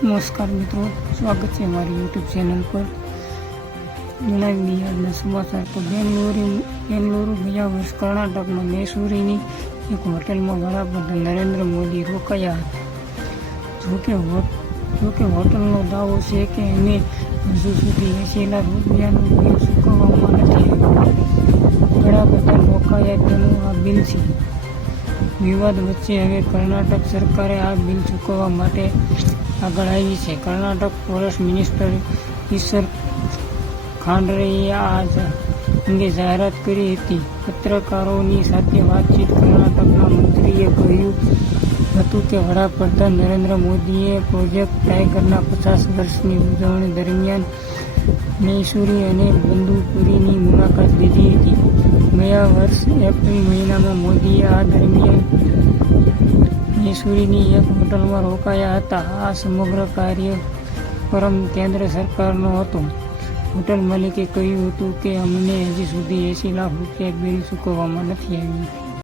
નમસ્કાર મિત્રો, સ્વાગત છે મારી યુટ્યુબ ચેનલ પર. જણાવી દઈએ સમાચાર તો બેંગ્લોરી, બેંગલુરુ ગયા વર્ષ કર્ણાટકમાં મૈસૂરીની એક હોટેલમાં વડાપ્રધાન નરેન્દ્ર મોદી રોકાયા જોકે જોકે હોટલનો દાવો છે કે એને હજુ સુધી એંસી રૂપિયાનું બિલ ચૂકવવામાં નથી આવ્યું. વડાપ્રધાન રોકાયા તેનું આ બિલ છે. વિવાદ વચ્ચે હવે કર્ણાટક સરકારે આ બિલ ચૂકવવા માટે આગળ આવી છે. કર્ણાટક ફોરેસ્ટ મિનિસ્ટર ઈશ્વર ખાંડરેએ આ અંગે જાહેરાત કરી હતી. પત્રકારોની સાથે વાતચીત કર્ણાટકના મંત્રીએ કહ્યું હતું કે, વડાપ્રધાન નરેન્દ્ર મોદીએ પ્રોજેક્ટ ટાઈગરના પચાસ વર્ષની ઉજવણી દરમિયાન મૈસુરી અને બંદુપુરીની મુલાકાત લીધી હતી. ગયા વર્ષ એપ્રિલ મહિનામાં મોદીએ આ દરમિયાન મૈસૂરીની એક હોટલમાં રોકાયા હતા. આ સમગ્ર કાર્યક્રમ કેન્દ્ર સરકારનો હતો. હોટલ માલિકે કહ્યું હતું કે અમને હજી સુધી એંસી લાખ રૂપિયા બિલ ચૂકવવામાં નથી આવ્યું.